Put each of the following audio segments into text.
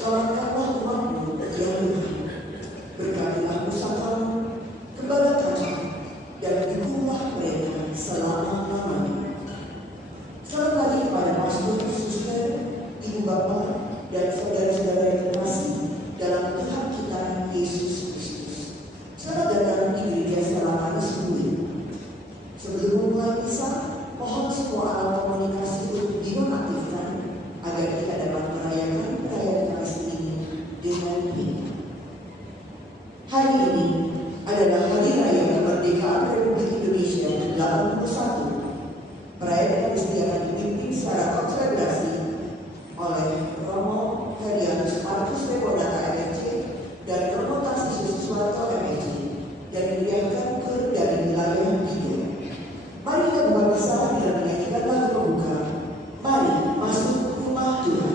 Sholatkanlah umatmu yang lemah, berkatilah usahamu kepada Tuhan, dan dukunglah mereka selama-lamanya. Selamat pagi kepada pastor, suster, ibu bapak, dan saudara-saudara yang terkasih dalam Tuhan kita Yesus Kristus. Selamat datang di gereja Selama Resmi. Sebelum memulai misa, mohon semua alat komunikasi untuk dinonaktifkan agar kita dapat merayakan perayaan kasih ini dengan baik. Hari ini adalah Hari Raya Kemerdekaan Republik Indonesia ke-81. Perayaan Kekristenan dipimpin secara konsekrasi oleh Romo Herianus Markus Repodata MSc dan Romo Tarsisius Suwanto MSc yang diriahkan dari wilayah Bidul. Mari kita buka misa dengan menyanyikan lagu pembuka. Mari masuk rumah Tuhan.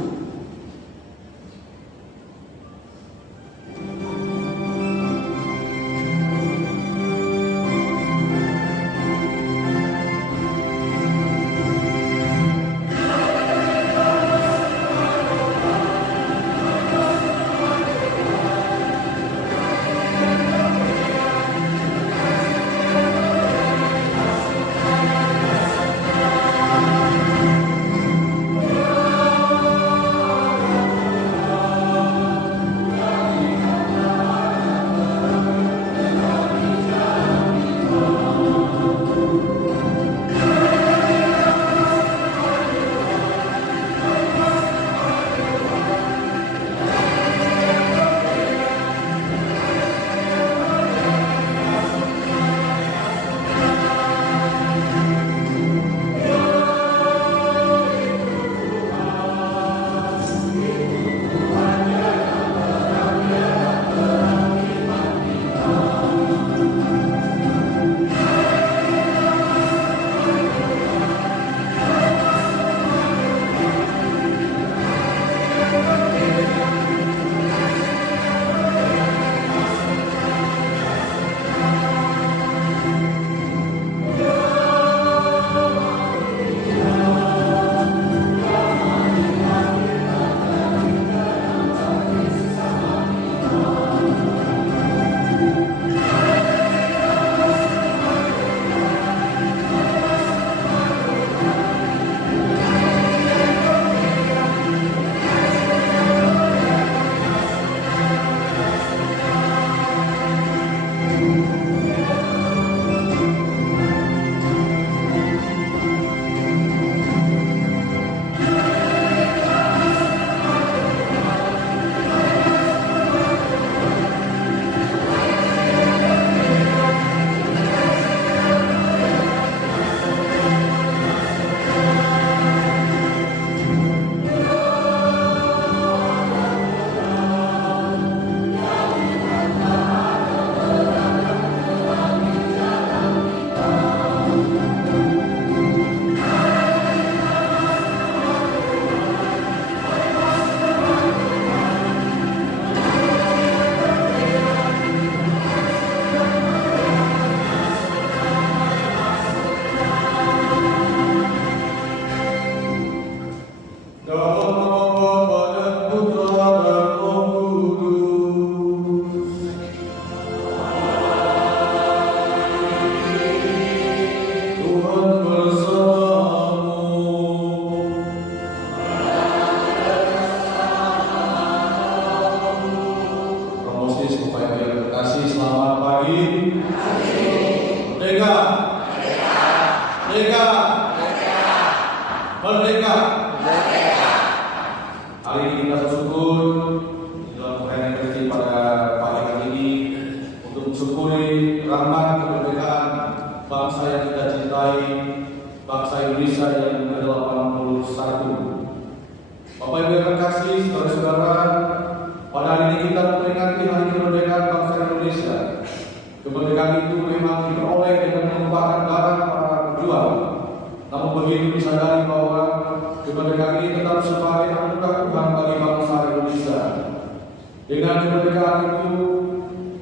Dengan kemerdekaan itu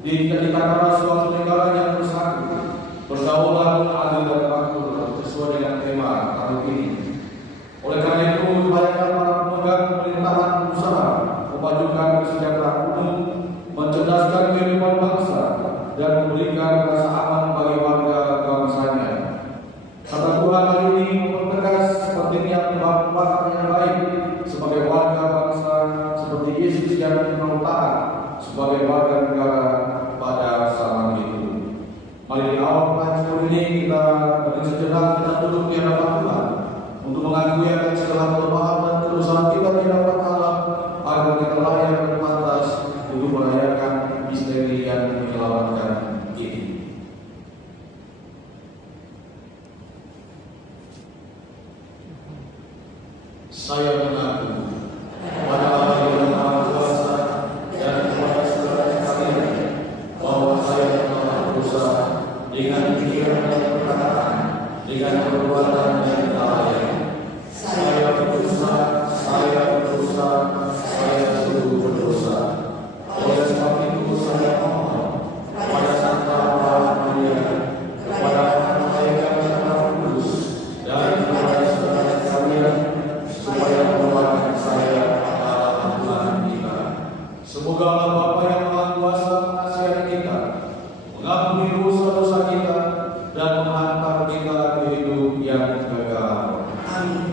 diciptakanlah suatu negara yang bersatu, pergaulan adil dan makmur sesuai dengan tema tahun ini. Oleh karena itu, dibayangkan para pemegang pemerintahan usaha kepada memajukan kesejahteraan umum, mencerdaskan kehidupan bangsa, dan memberikan rasa aman bagi warga bangsanya. Kata Tuhan hari ini mempertegas pentingnya pembangunan yang baik sebagai warga bangsa, seperti Yesus yang taat sebagai warga negara pada zaman itu. Mari di awal pelajaran ini kita beri sejenak, kita duduk di hadapan Tuhan untuk mengakui akan segala kelemahan dan kedosan kita di hadapan Allah, agar kita layak dan pantas untuk merayakan misteri yang menyelamatkan ini. Saya mengaku pada Allah yang Maha Kuasa dan kepada saudara sekalian bahwa saya telah berdosa dengan pikiran dan perkataan, dengan perbuatan dan lalai. Saya berdosa, saya sungguh berdosa. Oleh sebab itu saya mohon kepada Santa Maria, kepada malaikat yang kudus, dan kepada saudara sekalian, supaya mendoakan saya adalah Tuhan kita. Semoga Allah Bapa yang Maha Kuasa mengasihi kita, mengampuni dosa-dosa kita, dan menghantar kita ke hidup yang kekal. Amin.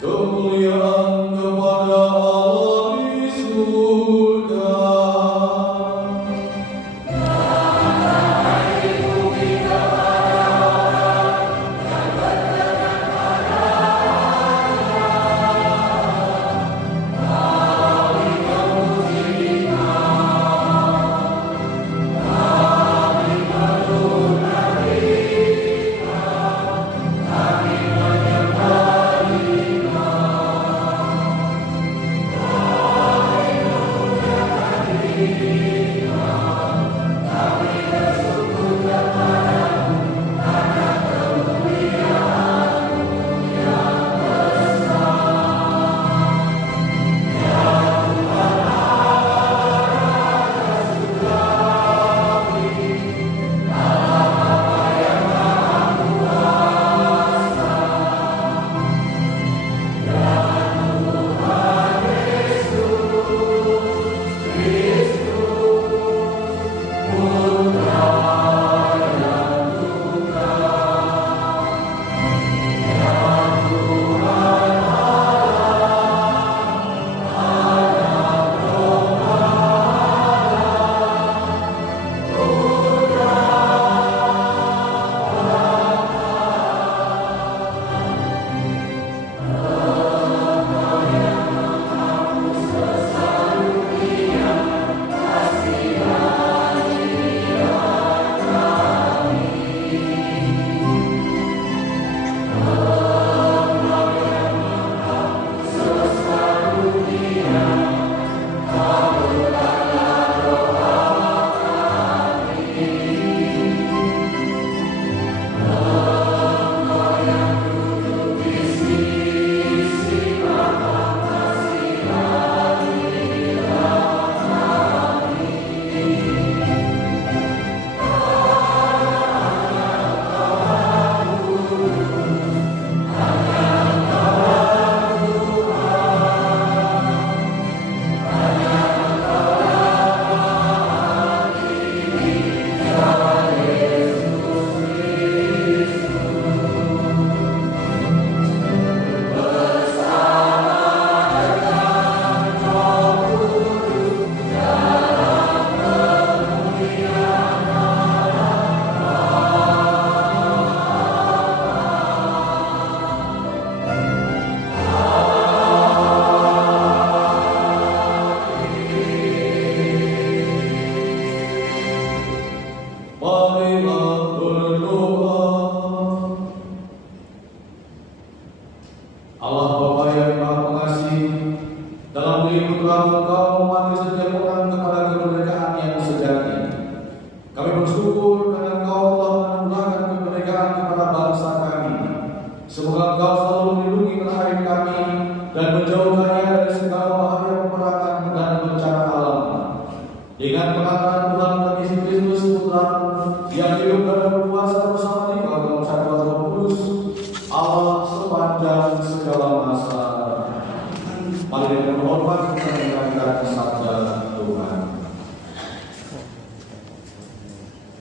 Kemuliaan kepada Allah di surga. Bapa yang Maha Pengasih, dalam diri Putra-Mu Engkau memanggil setiap orang kepada kemerdekaan yang sejati. Kami bersyukur karena Engkau telah menganugerahkan kemerdekaan kepada bangsa kami. Semoga Engkau selalu melindungi tanah air kami dan menjauhkannya dari segala bahaya peperangan dan bencana alam. Dengan pengantaran Tuhan Yesus Kristus Putra-Mu yang hidup dan berkuasa bersama Engkau dalam satu Roh Kudus, Allah sepanjang segala masa. Mari dengan hormat kita mendengarkan sabda Tuhan.